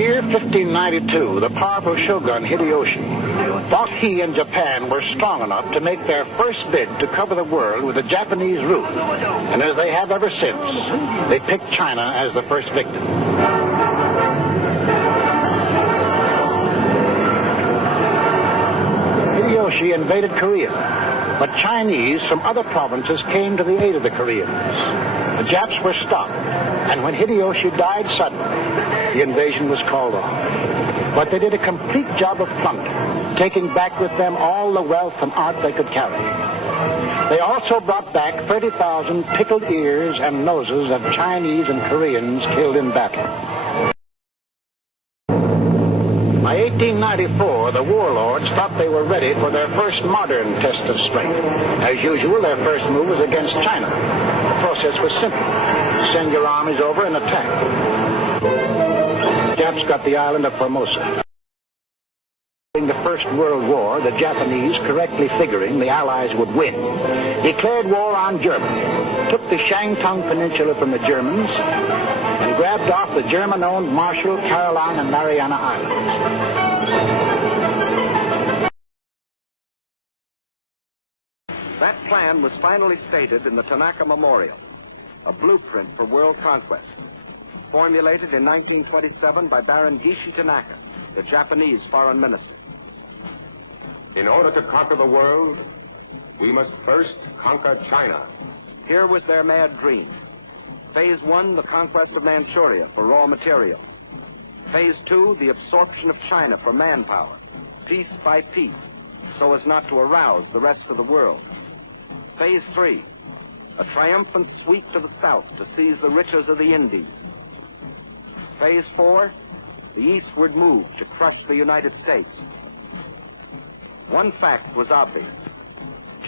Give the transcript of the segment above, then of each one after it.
year 1592, the powerful shogun Hideyoshi thought he and Japan were strong enough to make their first bid to cover the world with a Japanese roof. And as they have ever since, they picked China as the first victim. Hideyoshi invaded Korea, but Chinese from other provinces came to the aid of the Koreans. The Japs were stopped, and when Hideyoshi died suddenly, the invasion was called off. But they did a complete job of plunder, taking back with them all the wealth and art they could carry. They also brought back 30,000 pickled ears and noses of Chinese and Koreans killed in battle. By 1894, the warlords thought they were ready for their first modern test of strength. As usual, their first move was against China. The process was simple. Send your armies over and attack. The Japs got the island of Formosa. During the First World War, the Japanese, correctly figuring the Allies would win, declared war on Germany, took the Shantung Peninsula from the Germans, and grabbed off the German-owned Marshall, Caroline, and Mariana Islands. That plan was finally stated in the Tanaka Memorial, a blueprint for world conquest, formulated in 1927 by Baron Gishi Tanaka, the Japanese foreign minister. In order to conquer the world, we must first conquer China. Here was their mad dream. Phase 1, the conquest of Manchuria for raw materials. Phase 2, the absorption of China for manpower, piece by piece, so as not to arouse the rest of the world. Phase 3, a triumphant sweep to the south to seize the riches of the Indies. Phase 4, the eastward move to crush the United States. One fact was obvious.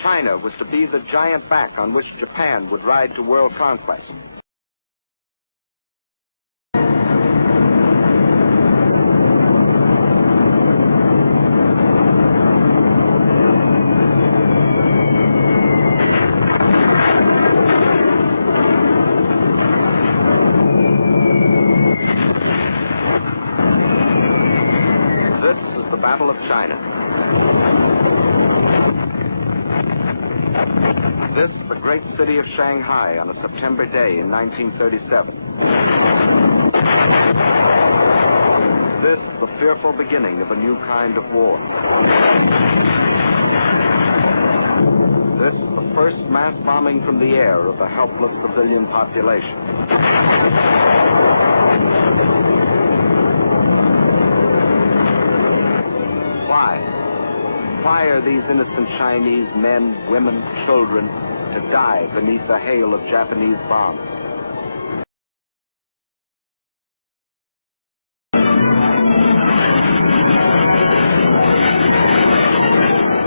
China was to be the giant back on which Japan would ride to world conquest. This is the Battle of China. This, the great city of Shanghai on a September day in 1937. This, the fearful beginning of a new kind of war. This, the first mass bombing from the air of the helpless civilian population. Why are these innocent Chinese men, women, children to die beneath the hail of Japanese bombs?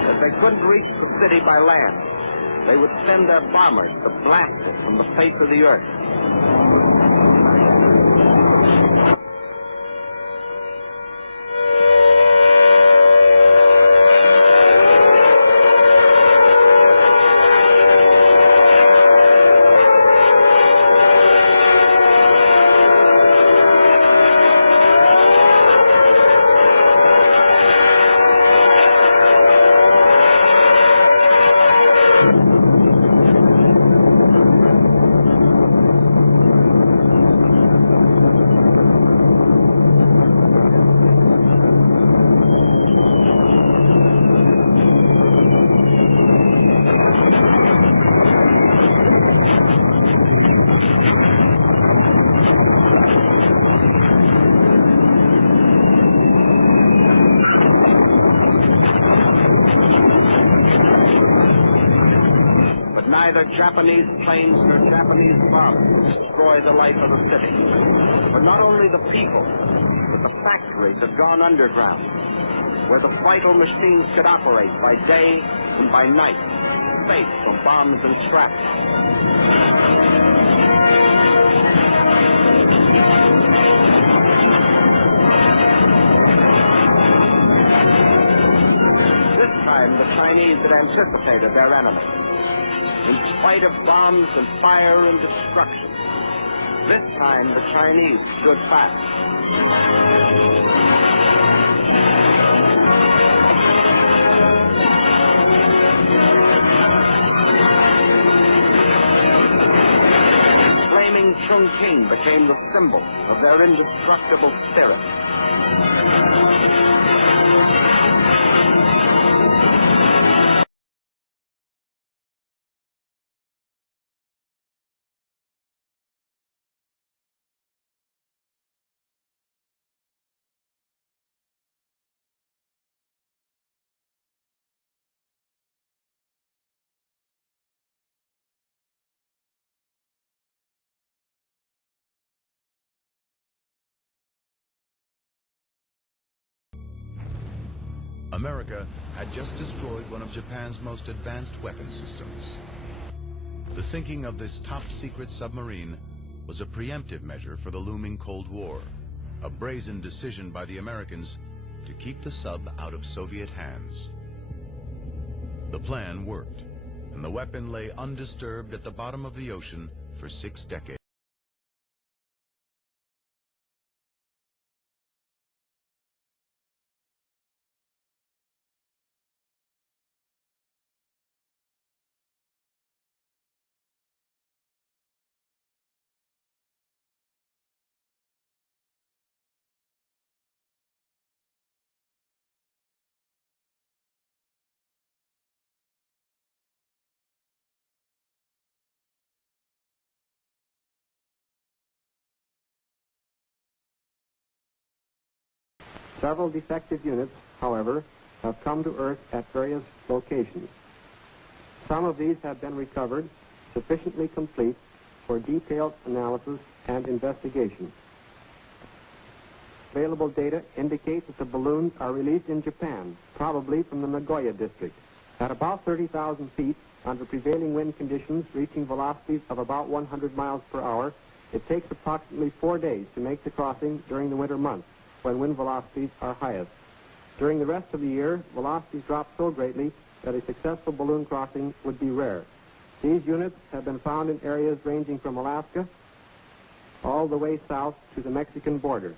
If they couldn't reach the city by land, they would send their bombers to blast it from the face of the earth. Neither Japanese planes nor Japanese bombs destroy the life of the city. For not only the people, but the factories have gone underground, where the vital machines could operate by day and by night, safe from bombs and shrapnel. This time, the Chinese had anticipated their enemy. In spite of bombs and fire and destruction, This time the Chinese stood fast. Flaming Chongqing became the symbol of their indestructible spirit. America had just destroyed one of Japan's most advanced weapon systems. The sinking of this top-secret submarine was a preemptive measure for the looming Cold War, a brazen decision by the Americans to keep the sub out of Soviet hands. The plan worked, and the weapon lay undisturbed at the bottom of the ocean for 6 decades. Several defective units, however, have come to Earth at various locations. Some of these have been recovered, sufficiently complete for detailed analysis and investigation. Available data indicate that the balloons are released in Japan, probably from the Nagoya district, at about 30,000 feet under prevailing wind conditions reaching velocities of about 100 miles per hour. It takes approximately 4 days to make the crossing during the winter months, when wind velocities are highest. During the rest of the year, velocities drop so greatly that a successful balloon crossing would be rare. These units have been found in areas ranging from Alaska all the way south to the Mexican border.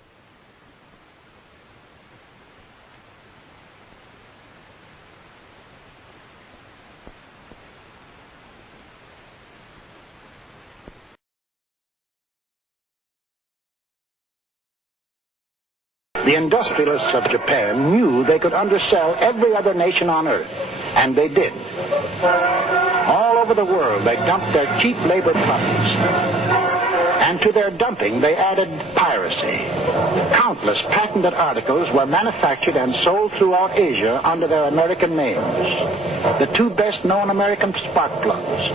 The industrialists of Japan knew they could undersell every other nation on earth, and they did. All over the world, they dumped their cheap labor products. And to their dumping, they added piracy. Countless patented articles were manufactured and sold throughout Asia under their American names. The 2 best-known American spark plugs.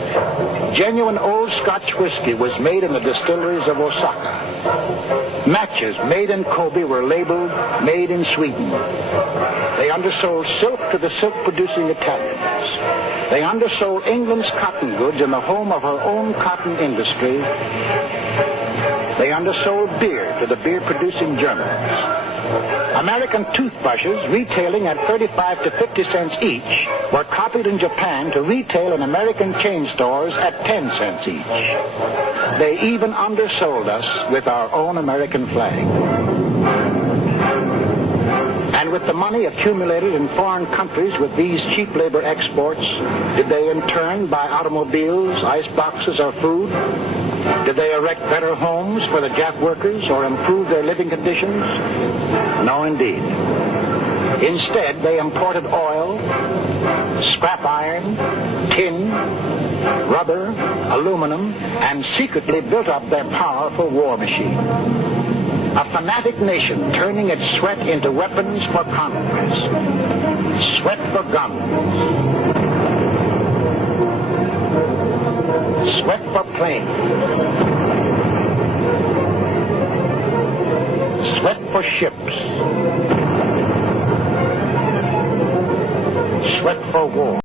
Genuine old Scotch whiskey was made in the distilleries of Osaka. Matches made in Kobe were labeled made in Sweden. They undersold silk to the silk-producing Italians. They undersold England's cotton goods in the home of her own cotton industry. They undersold beer to the beer-producing Germans. American toothbrushes, retailing at 35 to 50 cents each, were copied in Japan to retail in American chain stores at 10 cents each. They even undersold us with our own American flag. And with the money accumulated in foreign countries with these cheap labor exports, did they in turn buy automobiles, ice boxes, or food? Did they erect better homes for the jack workers or improve their living conditions? No, indeed. Instead, they imported oil, scrap iron, tin, rubber, aluminum, and secretly built up their powerful war machine. A fanatic nation turning its sweat into weapons for conquest. Sweat for guns. Sweat for planes. Sweat for ships. Sweat for war.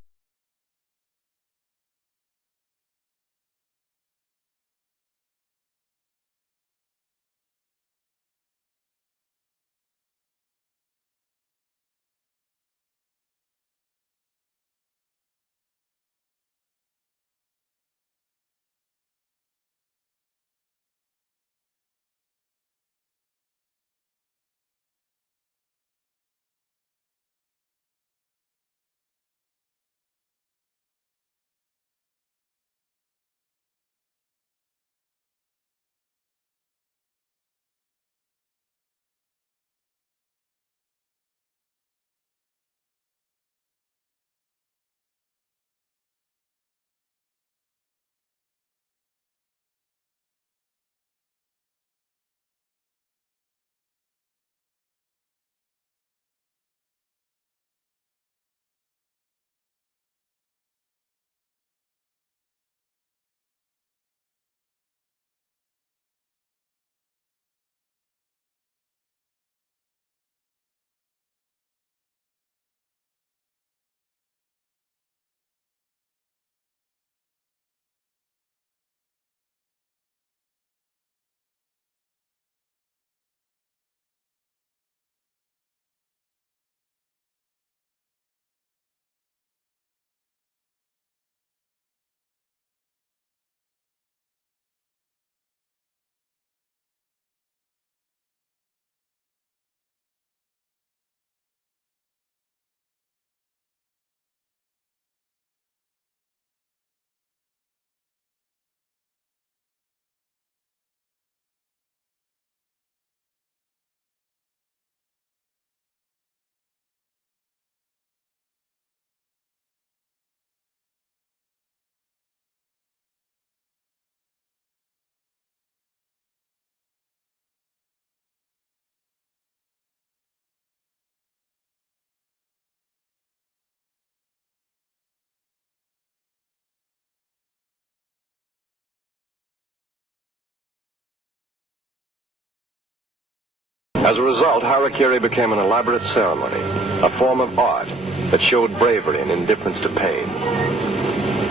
As a result, harakiri became an elaborate ceremony, a form of art that showed bravery and indifference to pain.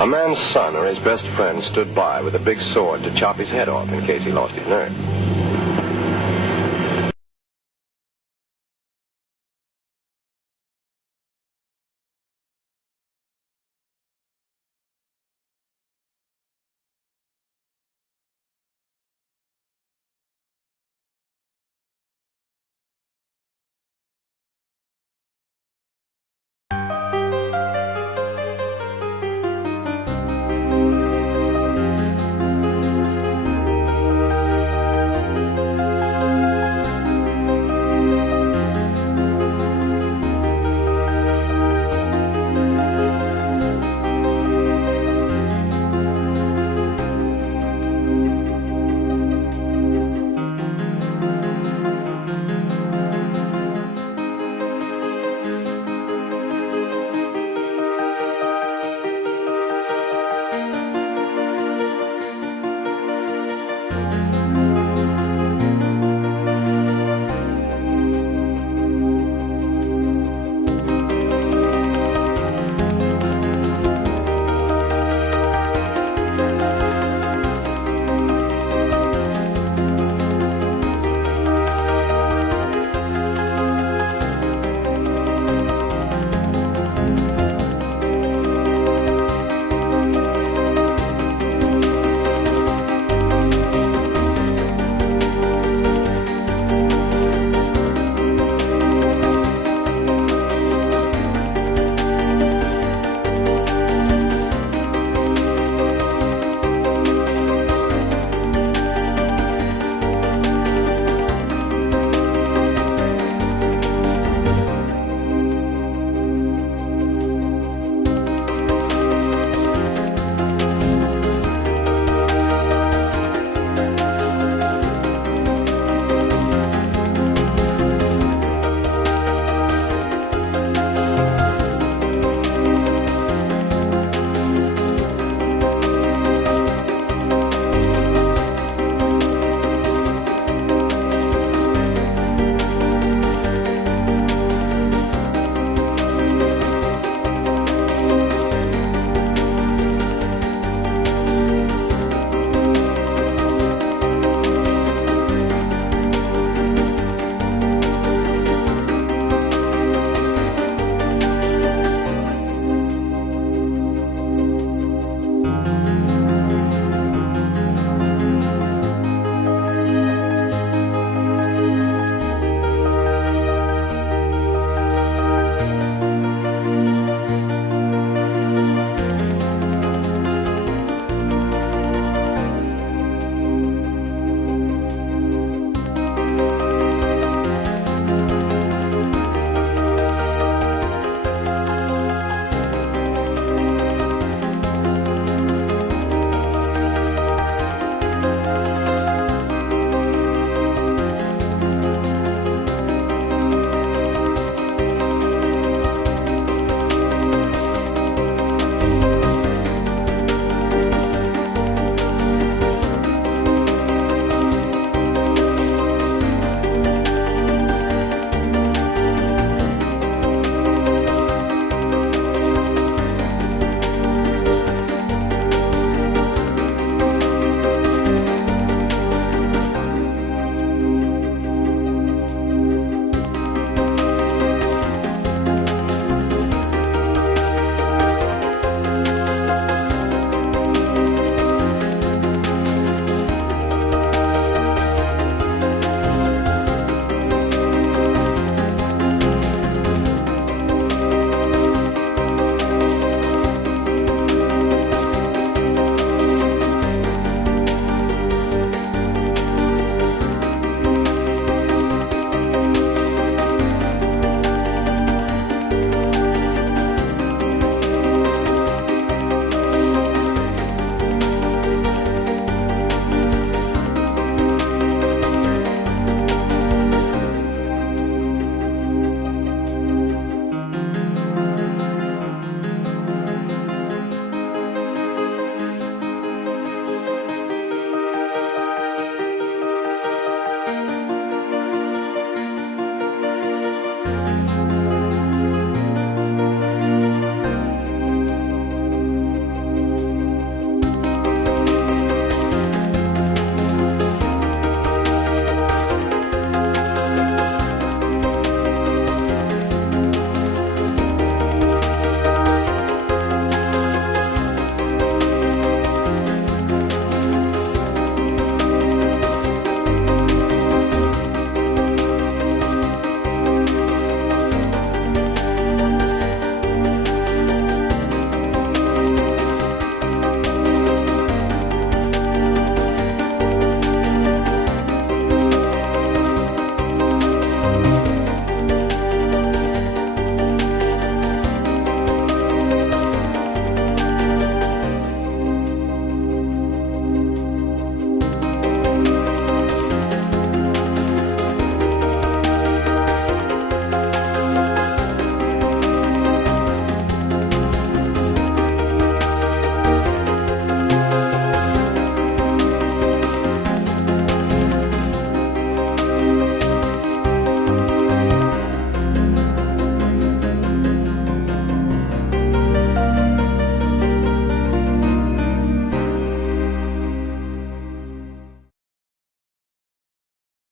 A man's son or his best friend stood by with a big sword to chop his head off in case he lost his nerve.